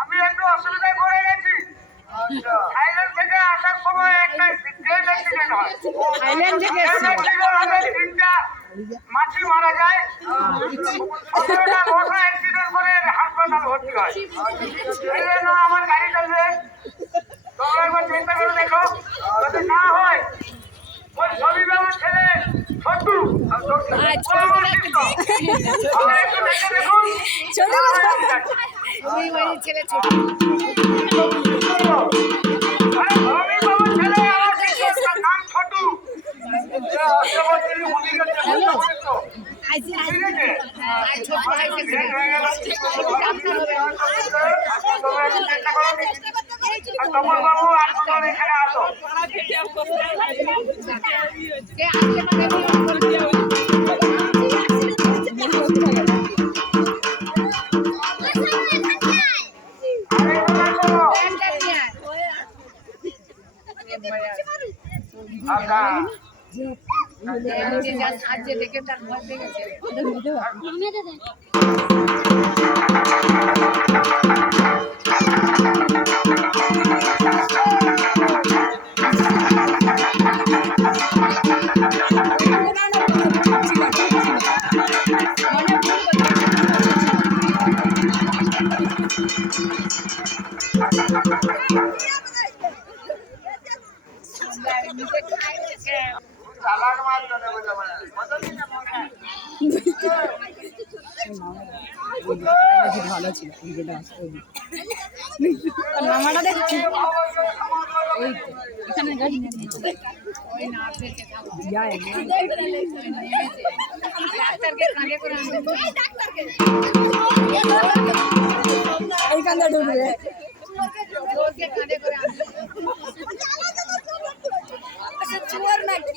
আমি একটু অসুবিধায় পড়ে গেছি। থাইল্যান্ড থেকে আসার সময় একটা ট্রেন অ্যাক্সিডেন্ট হয়। তিনটা মাছি মারা যায়, 17টা লোক অ্যাক্সিডেন্ট করে হাসপাতাল ভর্তি হয়। এই জন্য আমার গাড়ি চলবে, তোমরা একবার চিন্তা করে দেখো যদি না হয় ওই ছবি বাবুর ছেলে ছোট্টু একটু দেখে দেখুন ছেলে বাবু আপনার এখানে আসো। আজকে দেখে তার ঘর দেখেছে ভালো ছিল নামাটা দেখছি ওই এখানে গাড়ি এইখানে ঢুকবে চুয়ার নাকি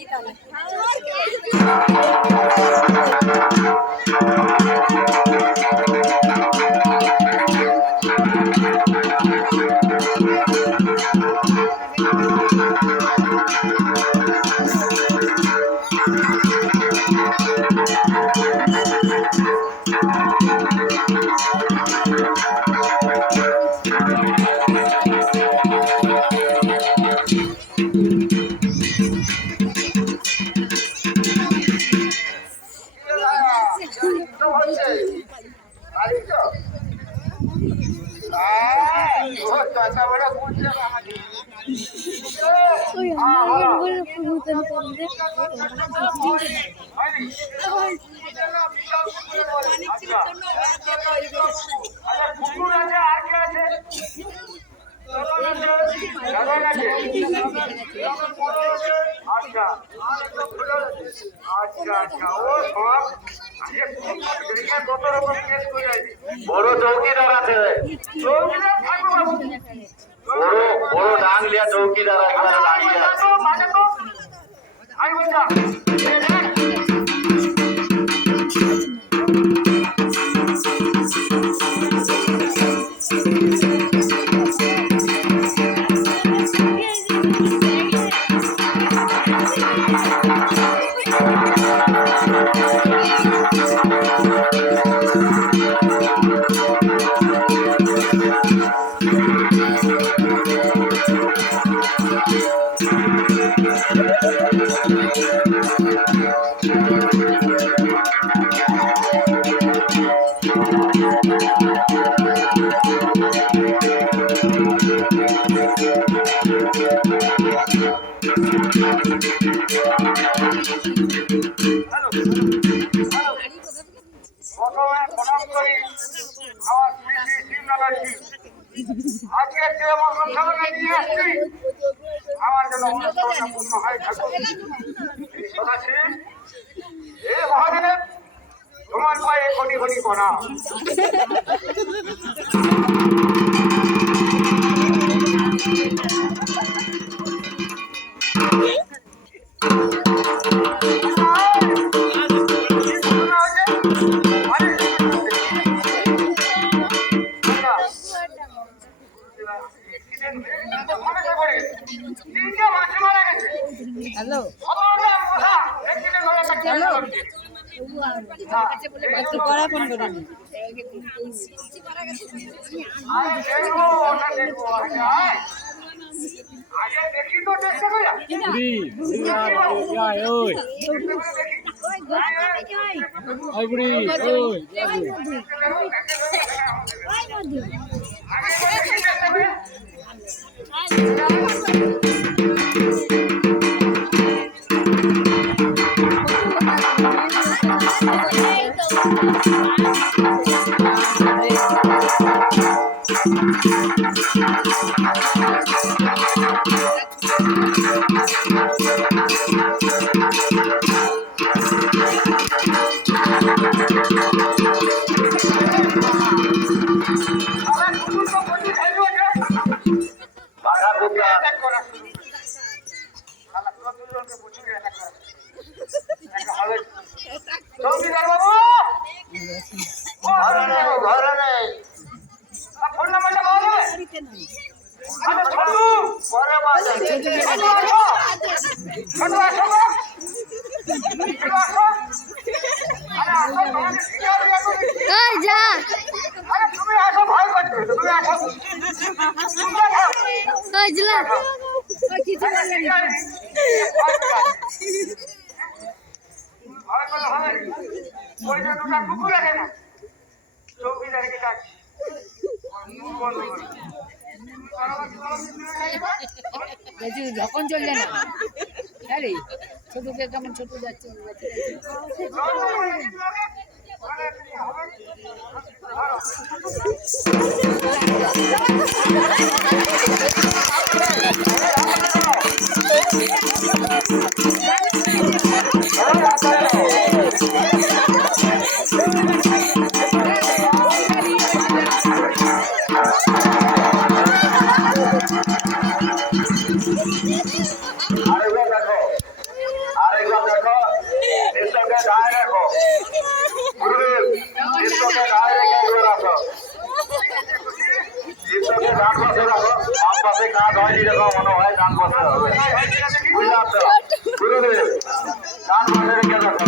বড় চৌকিদার আছে, বড় ডাংলিয়া চৌকিদার এখানে দাঁড়িয়ে আছে। আজকে যে মন্ত্রণালয় নিয়ে আসছি আমার জন্য অনুষ্ঠানটা পূর্ণ হয় মহাদেব তোমার পায়ে কোটি কোটি প্রণাম। হ্যালো খবরদার মশা একদিনে ধরে একটা খেয়ে হ্যালো। নেবে। কাছে বলে একটু পরে ফোন করে নি। আরে দেখবো, ওটা দেখবো, আগে আয়। আগে দেখি তো চেষ্টা করে। বুড়ি ওই ওই ওই বুড়ি ওই আমার কুকুর তো বলছি খাইলো যে। বাঘা কুকুর attack করা শুরু। শালা কতজনকে বুঝিয়ে attack করা শুরু। একটা হবে। চৌকিদার বাবু! ঘরে নেই, ঘরে নেই। ফোন নাম্বারটা পাওয়া যাবে? আরে ছোটু! পরে পাওয়া যাবে। ছোটু আসো। ছোটু আসো গো। ছোটু আসো। আরে আসো, তোমাকে শিকার বিয়ে করি। ওই যা আরে তুমি আসো, ভয় করছো। তুমি আসো। তুমি আসো। ওই জিলা ওই কিছু বললেন না। ভয় করলে হবে না। ওই যে দুটা কুকুর আছে না, চৌকিদারকে ডাকছি। মুখ বন্ধ করো। বলছি যখন চললে না আরে ছোটকে কেমন ছোট যাচ্ছে আরেকবার দেখো, আরেকবার দেখো, নিঃসঙ্গে গায়ে রাখো। গুরুদেব, নিঃসঙ্গে গায়ে রেখে এবার আসো। নিঃসঙ্গে ডান পাশে রাখো, বাম পাশে কাঁধ হয়নি দেখো, মনে হয় ডান পাশে হবে। বুঝলাম তো? গুরুদেব, ডান পাশে রেখে রাখো।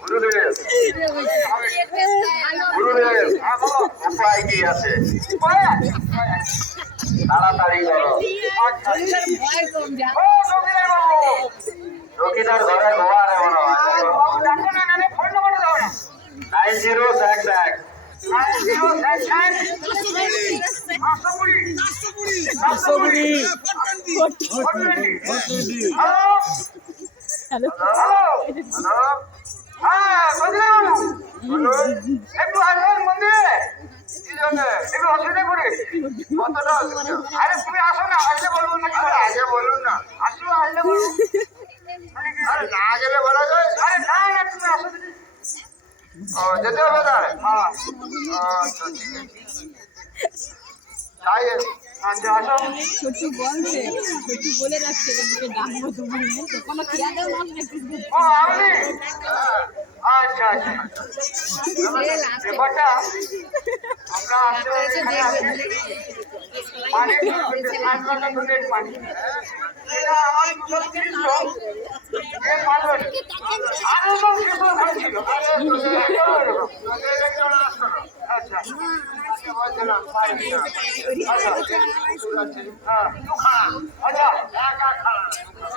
গুরুদেব, গুরুদেব, উপায় কি আছে? তাড়াতাড়ি করো। ভয় কম যা ও চৌকিদার বাবু! চৌকিদার ঘরে ঘুমারে মনে হয়। 9066 হ্যালো একটু আসবেন মন্দিরে? একটু অসুবিধা করে কতটা অসুবিধা? আরে তুমি আসো না, আসলে বলুন না। আগে বলুন না। আসো, আসলে বলুন। আরে না গেলে বলা যায়? আরে না না, তুমি আসো। ও যেতে হবে তাহলে? হ্যাঁ আচ্ছা ঠিক আছে। তাই আচ্ছা আসো। ছোটু বলছে ছোটু বলে রাখছে তোকে ডাকবো তোমার কোনো খেয়ালেও মানবে ও আপনি? আচ্ছা আচ্ছা। ব্যাপারটা আমরা আসলে এখানে আসি। পানি পানি এটা আমার 36 জন এ পারবেন আরো সব কিছু হয়েছিল। আচ্ছা আচ্ছা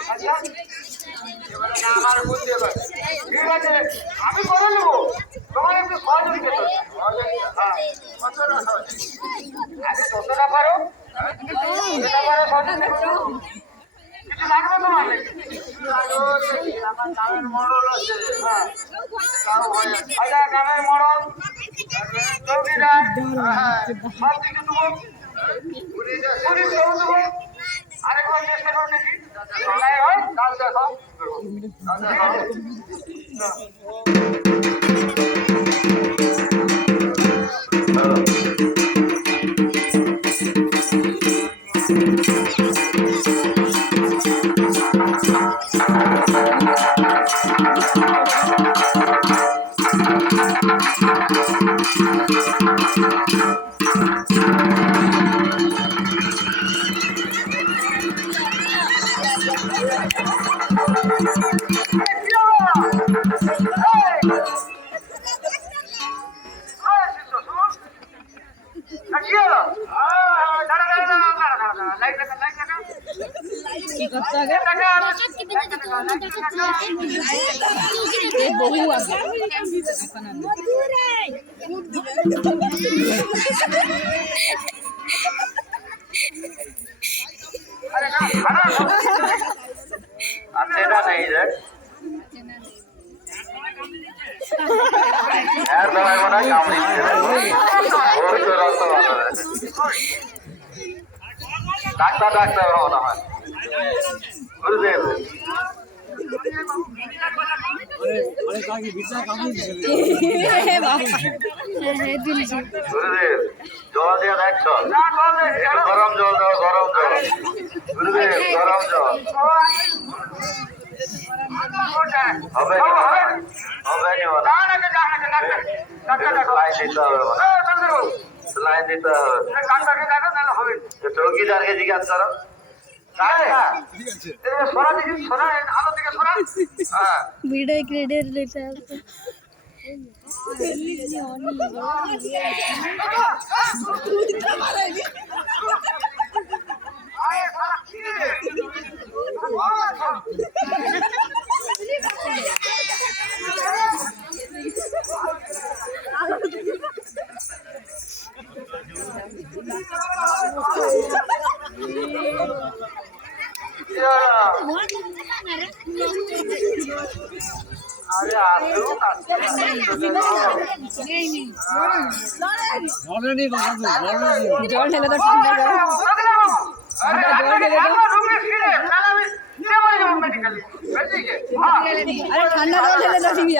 আচ্ছা আমার বুঝতে পারছি। ঠিক আছে, আমি করে নেবো। তোমার একটু সহযোগিতা করতে হবে। হ্যাঁ আরে যতটা পারো যতটা পারো সহযোগিতা করো। কিছু লাগবে তোমার নাকি? আমার গ্রামের মডল আছে। হ্যাঁ আচ্ছা, গ্রামের মডল চৌকিদার সব কিছু দেবো। পুলিশ দেবো। আরেকবার চেষ্টা করো দেখি সবাই হয় কাল দেখো। শিষ্য শুন কি হলো দাঁড়া দাঁড়া দাঁড়া দাঁড়া দাঁড়া লাইট দেখা লাইট দেখা কি করতে হবে এই বহু আগে এখন আর না। আরে না আরে এটা নেই রে यार दवाई बना काम नहीं और तो रक्त डॉक्टर डॉक्टर हो ना गुरुदेव अरे अरे काकी बिचा काकी गुरुदेव जल दिया देखो गरम जल दाও गरम जल गुरुदेव गरम जल হবে হবে নি বলা লাইন দিতে হবে চৌকিদারকে জিজ্ঞাসা করো সোনা দিকে সোনা আলো দিকে সোনা হ্যাঁ ভিডিও ক্রেডিট লেখা আছে अरे आसू लड़ने नहीं बाबू लड़ने জল ঢেলে তো ঠান্ডা জল আরে ঠান্ডা জল ঢেলে তো ঠিক যাবে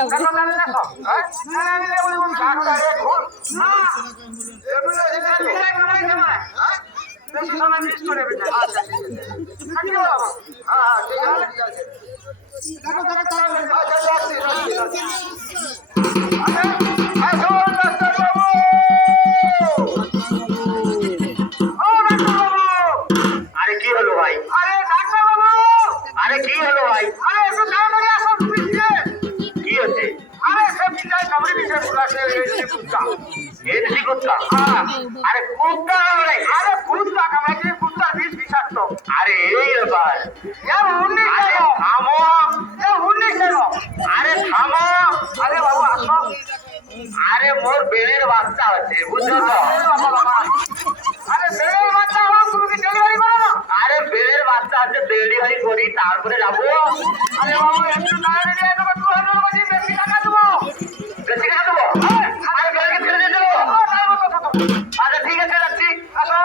আরে কি হলো ভাই আরে ডাক্তার বাবু আরে কি হলো ভাই আরে একটু তাড়াতাড়ি আসো কি হচ্ছে আরে সব বিছায় কামড়ে দিছে পুরাছে এই কুত্তা এই কুত্তা আরে কুত্তা রে আরে কুত্তা কামড়ে কুত্তা বিষ বিষাক্ত আরে এই ব্যাপার यार উন্নি কেন থামো এ উন্নি কেন আরে থামো আরে বাবু আসো আরে মোর বেলের বাচ্চা আছে বুঝছো তো আরে বেলের বাচ্চা হলো তুমি কি ডেলিভারি করো না আরে বেলের বাচ্চা আছে ডেলিভারি করি তারপরে যাবো আরে বাবু একটু তাড়াতাড়ি এসো 200 বাজি বেশি টাকা দেবো আরে বেলকে ছেড়ে দিয়ে দেবো আচ্ছা ঠিক আছে যাচ্ছি আসো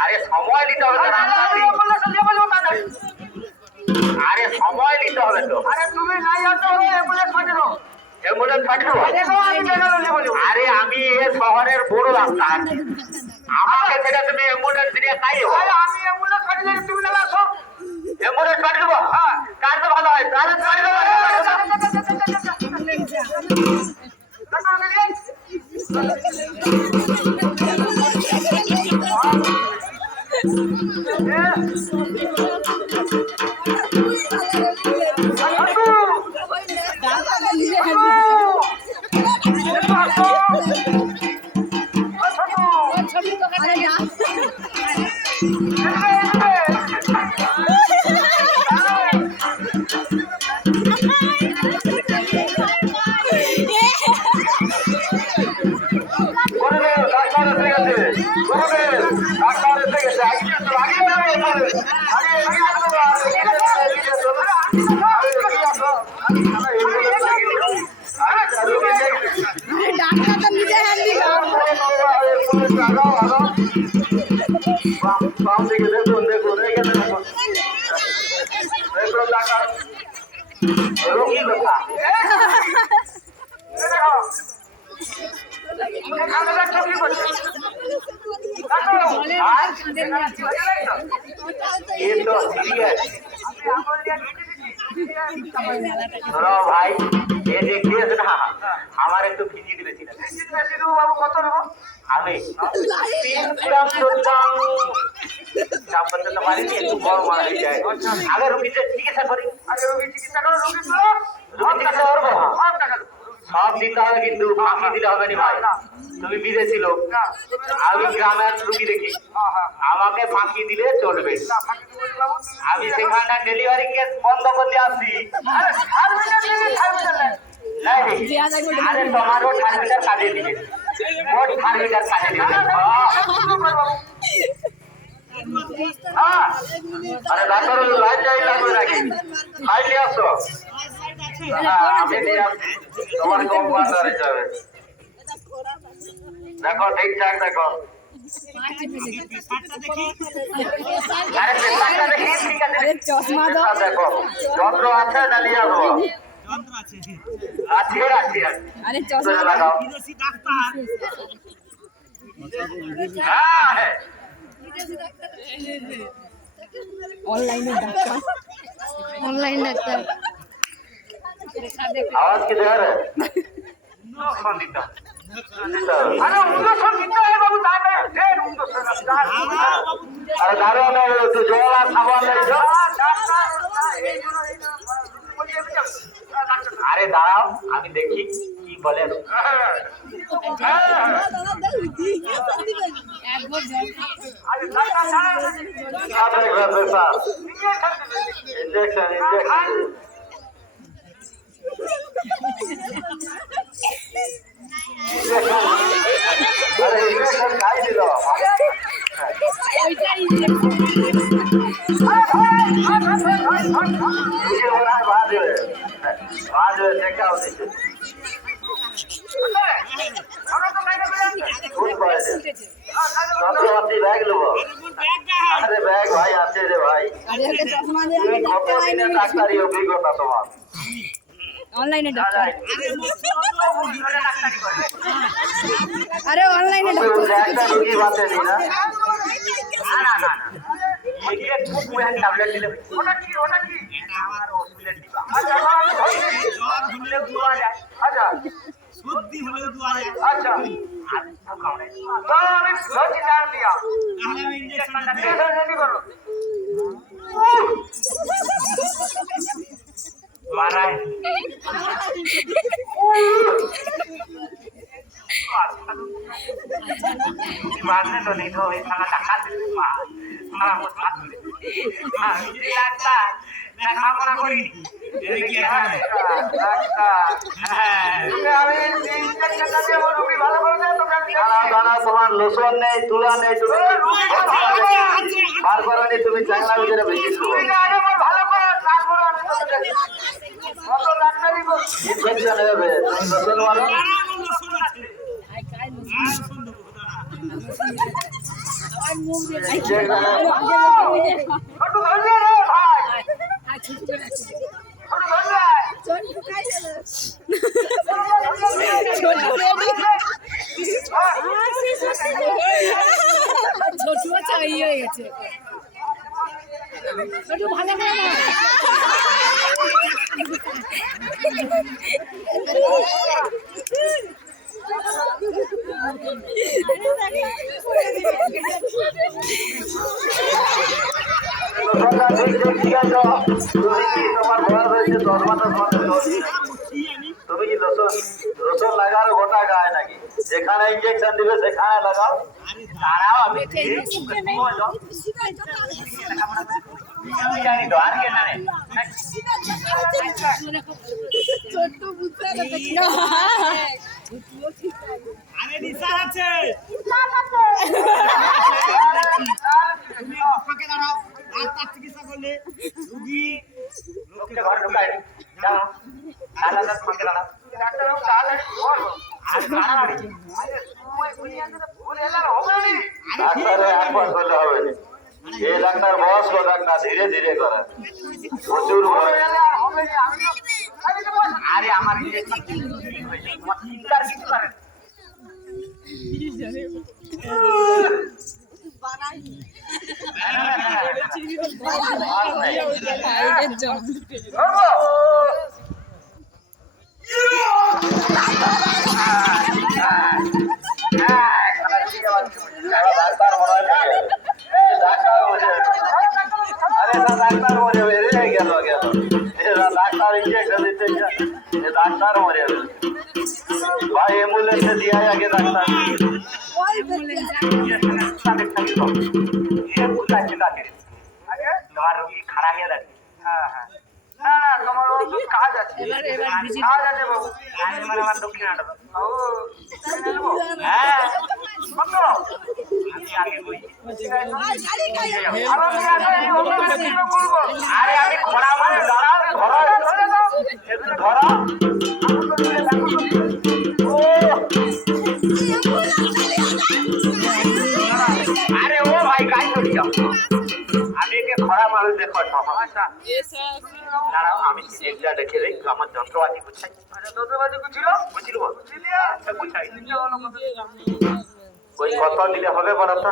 আরে সময় নিতে হবে তো আরে সময় নিতে হবে তো আরে তুমি নাই আসো অ্যাম্বুলেন্স পাঠিয়ে দাও অ্যাম্বুলেন্স পাঠিয়ে দাও আরে আমি এই শহরের বড় ডাক্তার আমাকে ছেড়ে তুমি অ্যাম্বুলেন্স দিয়ে তাই আরে আমি অ্যাম্বুলেন্স পাঠিয়ে দিই তুমি না আসো অ্যাম্বুলেন্স পাঠিয়ে দেবো হ্যাঁ কাজ তো ভালো হয় তাহলে পাঠিয়ে দেবো ডাক্তার তো নিজে হ্যান্ডি ভাই এ দেখিয়েছ না আমার একটু ভিজিট বেশি না বাবু কত নেব আমি 3 গ্রাম চলতাম দাম করতে তো পারিনি একটু বড় মারা হয়ে যায় আগে রোগীকে চিকিৎসা করি আগে রোগী চিকিৎসা করো রোগী চিকিৎসা করবো সব টাকা সব দিতে হবে কিন্তু ফাঁকি দিলে হবে না ভাই। তুমি বিদেশি লোক, আমি গ্রামের রুগী দেখি, আমাকে ফাঁকি দিলে চলবে। আমি সেখানে ডেলিভারি কেস বন্ধ করতে আসছি। আরে তোমারও থার্মিটার কাজে দিবে, মোট থার্মিটার কাজে দিবে। আরে ডাক্তার লাইন যাই লাগবে নাকি? লাইন নিয়ে আসো। আমি নিয়ে আসছি, তোমার কম্পাউন্ডার হিসাবে। দেখো ঠিকঠাক দেখো। আরে পেশাটা দেখি, ঠিক আছে। চশমা দাও। পেশা দেখো, যন্ত্র আছে না নিয়ে আসবো? আছে আছে। আরে চশমা লাগাও। হ্যাঁ অনলাইনে ডাক্তার। ऑनलाइन डाक्टर आवाज की दे रहे আরে ইঞ্জেকশন দিতে হয় বাবু, তাড়াতাড়ি দেন ইঞ্জেকশন। अरे दारू में तो जोला सामान ले जो। अरे दाঁড়াও, আমি দেখি কি বলেন। इंजेक्शन इंजेक्शन अरे इंजेक्शन खाई दिलो। मुझे हो रहा है बाद में देखा होती है। कोई बात नहीं, যন্ত্রপাতি ব্যাগ নেবো। আরে ব্যাগ ভাই আছে রে ভাই। আরে ওকে চশমা দিয়ে তুমি আমি কত দেখতে পাইনি। দিনের ডাক্তারি অভিজ্ঞতা তোমার? অনলাইনে না, ডাক্তার। না, আরে অনলাইনে তুমি ডাক্তার। একটা রুগী বাঁচেনি না? না না না, এদিকে খুব মুখে ট্যাবলেট দিলে ওটা কি ওটা কি? আমার হসপিটাল দিবা। আচ্ছা আচ্ছা আচ্ছা, তো আমি ধরছি টাইম দিয়া ইঞ্জেকশনটা দিয়ে করো। মারাই मारने तो नहीं तो साला धक्का दे मारा वो हाथ में हां ये लगता ना कामना करी ये क्या है তুমি আমি ইঞ্জেকশনটা দিয়ে আমার রোগী ভালো করবে, তোমরা দাঁড়া দাঁড়া, তোমার লোশন নেই, তুলা নেই, তুমি বার করনি, তুমি চাংলা ভিতরে বেশি তুমি আগে আমার ভালো করো, তারপর আমি কত ডাক্তারি করো। ইনফেকশন হবে, তুমি লোশন মারো। ছোট ধরলে রে ভাই, ছোট ধরলে ছোট চাই হয়ে গেছে ছোট ভালো করে না লোশনটা ঠিক ঠিক আছে। তুমি কি তোমার বয়স হয়েছে 10 মাস তুমি কি লোশন লাগার গোটা গায়ে নাকি? যেখানে ইঞ্জেকশন দিবে সেখানে লাগাও। দাঁড়াও আমি জানি তো আর কে জানে। ছোট্ট বুঝতে আরে নিশা আছে তুমি ফাঁকে দাঁড়াও ডাক্তার চিকিৎসা করলে রোগী লোককে ঘরে ঢুকায় যাও আলাদা ফাঁকে দাঁড়াও। ডাক্তার বাবু তাড়াতাড়ি করো। আর দাঁড়াও আরে সময় বুঝিয়ে দিলে ভুল এলে হবে না। ডাক্তারে একবার করলে হবে না। এই ডাক্তার বয়স্ক ডাক্তার, ধীরে ধীরে করে, প্রচুর হবে করে। না, হবে না, আমি তো খালি তো বস। আরে আমার ইঞ্জেকশন তোমার চিন্তার কিছু করে না। ধরবো? ডাক্তার মনে হয় নাকি? ডাক্তার বসে আরে না, ডাক্তার মরে গেল গেল, ডাক্তার ইঞ্জেকশন দিতে ডাক্তার মরে গেল। ভাই অ্যাম্বুলেন্সে দিয়ে আগে ডাক্তার তোমার রুগী খারাপ হয়ে যাচ্ছে হ্যাঁ হ্যাঁ না না তোমার ওষুধ কাজ আছে এবার ভিজিট কাজ আছে বাবু মানে আমার দক্ষিণ আটা ও হ্যাঁ কত আমি আগে বই আমার কাছে আছে, ওকে আমি কি বলবো আরে আমি খরা মানে দাঁড়া ধরা ধরে দাও একটু ধরা ও আরে ও ভাই গাই চলে যাও আমি একে খরা মানুষ দেখো আচ্ছা দাঁড়াও আমি এগুলা দেখে দেখ আমার যন্ত্রপাতি বুঝাই আচ্ছা দোতবাজি ছিল বুঝলি বুঝলিয়া আচ্ছা বুঝাই হলো কত ওই কত দিলে হবে বলো তো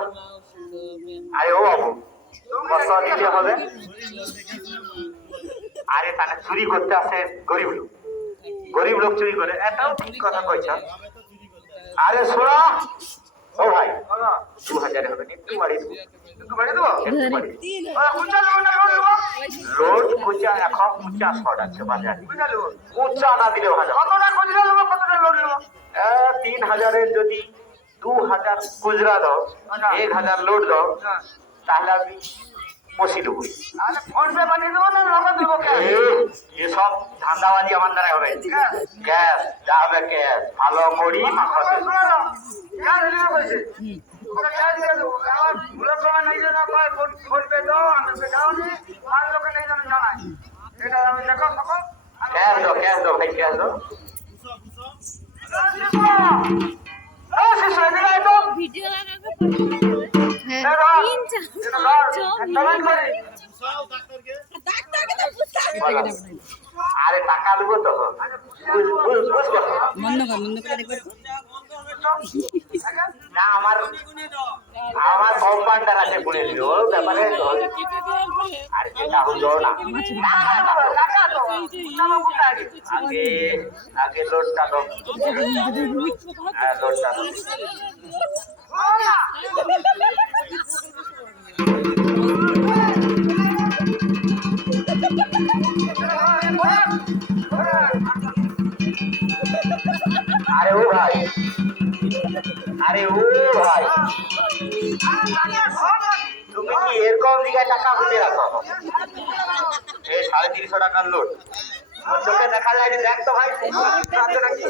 আরে ও বাবু কত দিলে হবে আরে তাহলে চুরি করতে আসে গরিব লোক চুরি করে এটাও ঠিক কথা কইছ আরে শোনো ও ভাই 2000 হবে একটু বাড়ি দেবো একটু বাড়ি দেবো একটু বাড়ি কুচা নেবো না লোন নেবো রোড কুচা এখন কুচা শর্ট আছে বাজারে কুচা নেবো কুচা না দিলে ভালো কতটা খুচরা নেবো কতটা লোন নেবো 3000 যদি 2000 খুচরা দাও 1000 লোড দাও তাহলে আমি পশি দেবো আরে ফোন পে পাঠিয়ে দেবো না নগদ দেবো এসব ধান্দাবাজি আমার দ্বারা হবে ক্যাশ যা হবে ক্যাশ ভালো করি মাথা দেবো। ক্যাশ দিলে বলছে ওটা ক্যাশ দিয়ে দেবো আমার ভুলের সময় নেই যেন কয় ফোন পে দাও আমি পে দাও নি আর লোকে নেই যেন জানাই এটা আমি দেখো সকল ক্যাশ দাও ভাই ক্যাশ দাও ভিডিও হ্যাঁ ডাক্তারকে তো বুঝতে আরে টাকা দেবো তো বুঝবো না আমার কম্পাউন্ডার আছে বলে দিল ওর ব্যাপারে আর এটা হলো না আগে আগে লোডটা দাও হ্যাঁ লোডটা দাও আরে ও ভাই আরে ও ভাই তুমি কি এরকম দিকে টাকা খুঁজে রাখো এই 350 টাকার লোড চোখে দেখা যায় দেখ তো ভাই আছে নাকি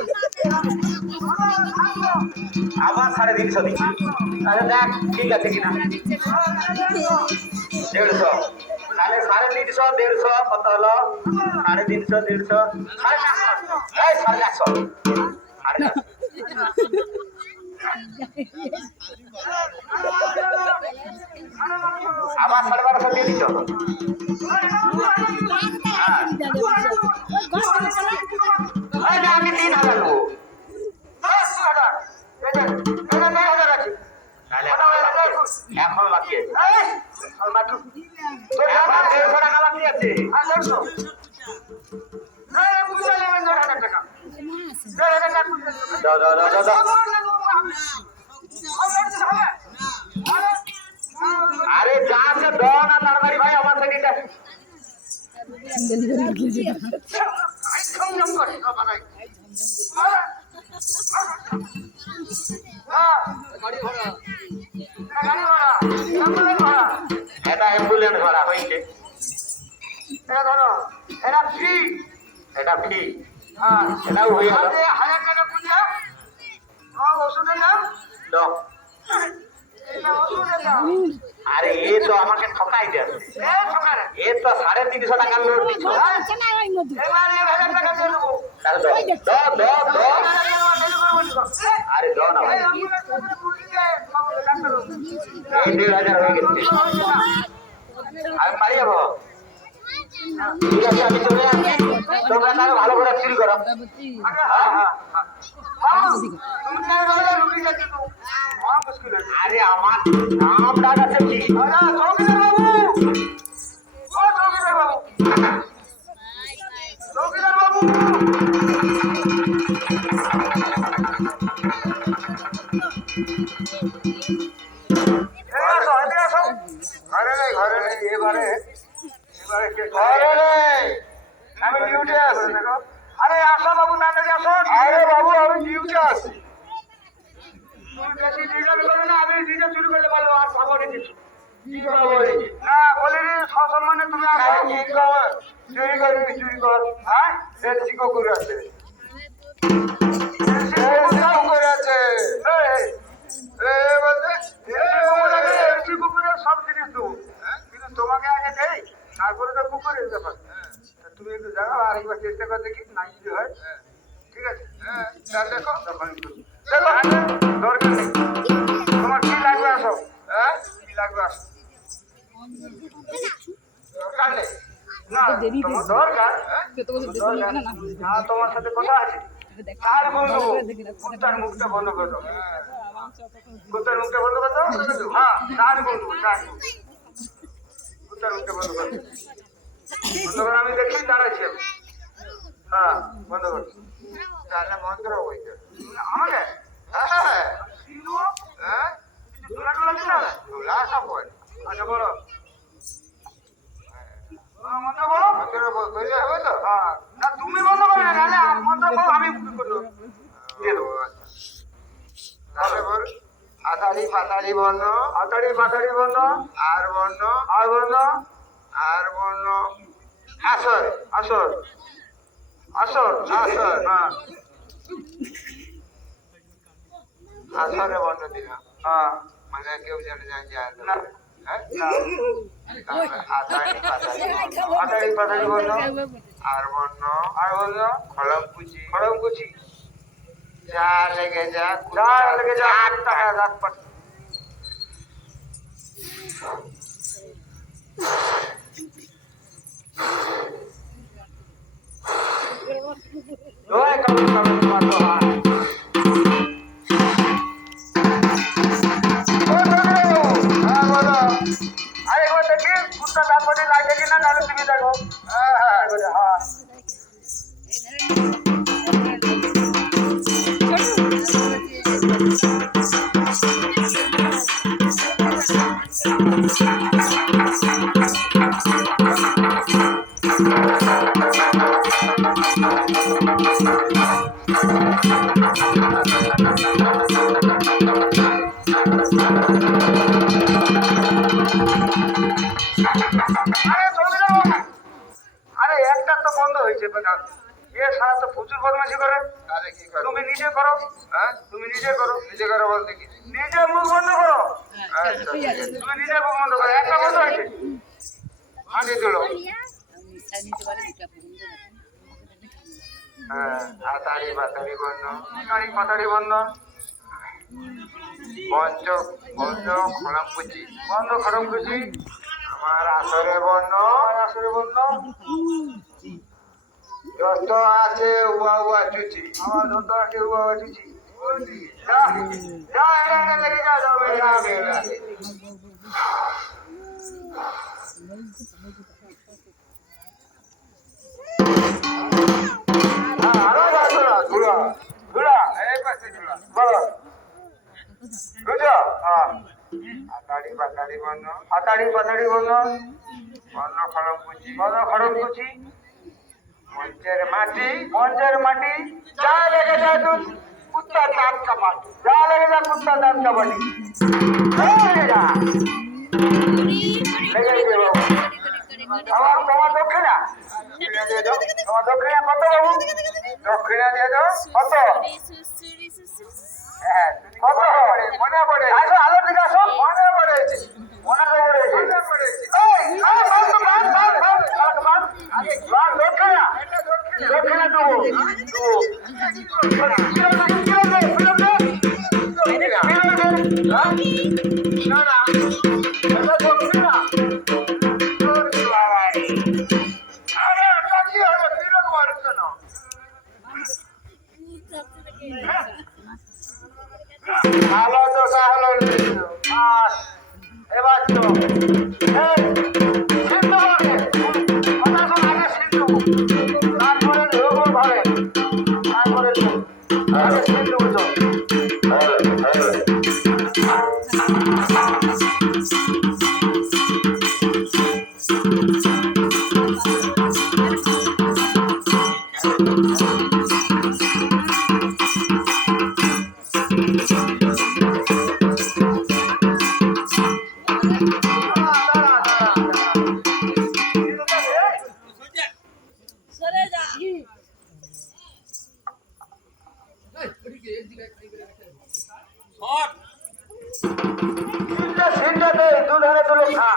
আবার 350 দিচ্ছি তাহলে দেখ ঠিক আছে কিনা 150 তাহলে 350 150 কত হলো 350 150 450 এই 450 আবার 1250 দিয়ে দিচ্ছ আমি 3000 নেবো এখন বাকি আছে এখন 150 টাকা বাকি আছে দাও দাও দাও দাও আরে যা আছে দাও না তাড়াতাড়ি ভাই আমার থেকে এটা এটা অ্যাম্বুলেন্স ভাড়া হয়েছে এটা ধরো এটা ফ্রি এটা ফ্রি হ্যাঁ এটাও হয়ে গেল 1000 টাকা পুঁজা ওষুধের দাম দাও এটা ওষুধের দাম আরে এ তো আমাকে ঠকাই দেয় সকালে এ তো 350 টাকার লোড দিচ্ছ এবার 1000 টাকা দিয়ে দেবো তাহলে দাও দাও দাও আরে দাও না ভাই এই 1500 হয়ে গেছে আমি পারি যাবো ঠিক আছে আমি চলে যাচ্ছি তোমরা তাহলে ভালো করে ফিল করো আরে আমার নাম ডাক আছে কি আমি ডিউটি আসি আরে আসো বাবু তাড়াতাড়ি আসো আরে আসি। তুমি বেশি ডিজাইন করো না, আমি ডিজাইন চুরি করলে ভালো আর খবরে কিছু কি খাবো দেখি? না বলে রে সসম্মানে তুমি আসো কি খাবো? চুরি করবি, চুরি কর। হ্যাঁ সে চিকো করে আছে। সে চিকো করে আছে। বলতে কুকুরের সব জিনিস দেবো, কিন্তু তোমাকে আগে দেই, তারপরে তো কুকুরের ব্যাপার। তা তুমি একটু জানাও, আর একবার চেষ্টা করে দেখি, না যদি হয় ঠিক আছে। তা দেখো তখন দেখো, দরকার নেই। তোমার কি লাগবে আসো, হ্যাঁ কি লাগবে আসো। দরকার নেই না, তোমার দরকার, দরকার না, তোমার সাথে কথা আছে। তার বলবো কুত্তার মুখটা বন্ধ করে দাও। কুত্তার মুখটা বন্ধ করে দাও। হ্যাঁ তার বলবো, তার কুত্তার মুখটা বন্ধ করে দাও। বন্ধ করে আমি দেখি দাঁড়াচ্ছি। হ্যাঁ বন্ধ কর। তাহলে মন্ত্র বইতে। আমাকে হ্যাঁ, হ্যাঁ তোলা টোলা দিতে হবে। ধুলা সব হয়। আচ্ছা বলো, মন্ত্র বলো। মন্ত্র বইতে হবে তো? হ্যাঁ না তুমি বন্ধ করবে না, নাহলে মন্ত্র বলো, আমি করবো দিয়ে দেবো। তাহলে বল, আতাড়ি পাতাড়ি বর্ণ, আতাড়ি পাতাড়ি বন্ধ, আর বর্ণ, আর বন্ধ, আর বর্ণ, আসর, আসর আসর আসর। হ্যাঁ আসরে বর্ণ দিলাম। হ্যাঁ মানে কেউ জানে যায় যে আসর। না হ্যাঁ? না তারপরে আতাড়ি পাতাড়ি বর্ণ, আতাড়ি পাতাড়ি বন্ধ, আর বর্ণ, আর বন্ধ, খড়ম কুচি, খড়ম কুচি, যা লেগে যা, যা লেগে যা, টাকা রাখ পাঠ। ওই কালো কালো তোমার তো হাত। হ্যাঁ বলো, আরেকবার দেখি কুত্তা দাঁত পড়ে লাগে কিনা, নাহলে তুমি দেখো। হ্যাঁ হ্যাঁ হ্যাঁ আরে চলে যাও। আরে একটা তো বন্ধ হয়েছে বেটা, এ সারা তো প্রচুর বদমাশি করে। তাহলে কি করবো? তুমি নিজে করো, হ্যাঁ? তুমি নিজে করো, নিজে করে বলতে কি? নিজে মুখ বন্ধ করো। আচ্ছা, ঠিক আছে। তুমি নিজে মুখ বন্ধ করো, একটা বন্ধ হয়েছে। হাঁটি তুলো। নিশ্চয় নিতে পারে এটা পছন্দ না। হ্যাঁ, আতাড়ি পাতাড়ি বর্ণ, আতাড়ি পাতাড়ি বন্ধ, পঞ্চ বর্ণ, খড়ম কুচি, বন্ধ খড়ম খুশি, আমার আসরে বর্ণ, আর আসরে বন্ধ, যত আছে উয়া উয়া চুচি। আমার যত আছে বাবা চুচি। যা যা এটা লেগে যা, যাও বেরিয়ে বেলা, আসবে। বেলা। হ্যাঁ আরো যাচ্ছো না, ধুলা ধুলা, এই পাশে ধুলা। বলো বুঝো। হ্যাঁ আতাড়ি পাতাড়ি বর্ণ, আতাড়ি পাতাড়ি বন্ধ, বর্ণ খড়ম কুচি, বন্ধ খড়ম কুচি, মঞ্চের মাটি, মঞ্চের মাটি, যা লেগে যায় তুই কুত্তা দাঁত কামাট, যা লেগে যা কুত্তা দাঁত কামাটি, লেগে যা, লেগে গেছে বাবু। আমার তোমার দক্ষিণা, দক্ষিণা দিয়ে দাও। তোমার দক্ষিণা কত বাবু? দক্ষিণা দিয়ে দাও। কত? হ্যাঁ কত? মনে পড়ে, আসো আলোর দিকে আসো, মনে পড়েছে, মনে পড়েছে, মনে পড়েছে। এই, আরে বাদ তো, বাদ, বাদ, বাদ, বাদ, বাদ। বাদ, দক্ষিণা, দক্ষিণা দেবো, দেবো। ফিরত দে, ফিরত দে, ফিরত দে, ফিরত দে। হ্যাঁ? না, না, এটা দক্ষিণা। তোর বাবা রে। আরে, এটা কি হলো? ফিরত মারছে না। ভালো তো তাহলে এবার তো সিন্ধু বলে কথা শোন, আগে সিন্ধু, তারপরে ঢোকো ঘরে, তারপরে আগে সিন্ধু বুঝো। সিটটাতে দুধারে দুলো খা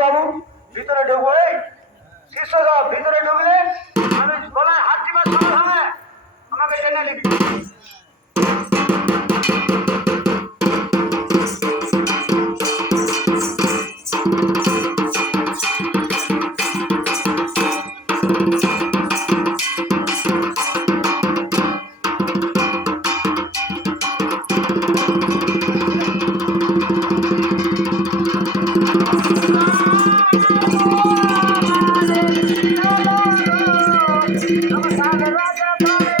বাবু ভিতরে ঢুকবো এই শিষ্য সব ভিতরে ঢুকলে আমি গলায় হাত টিপার সঙ্গে সঙ্গে আমাকে টেনে নিবি Raja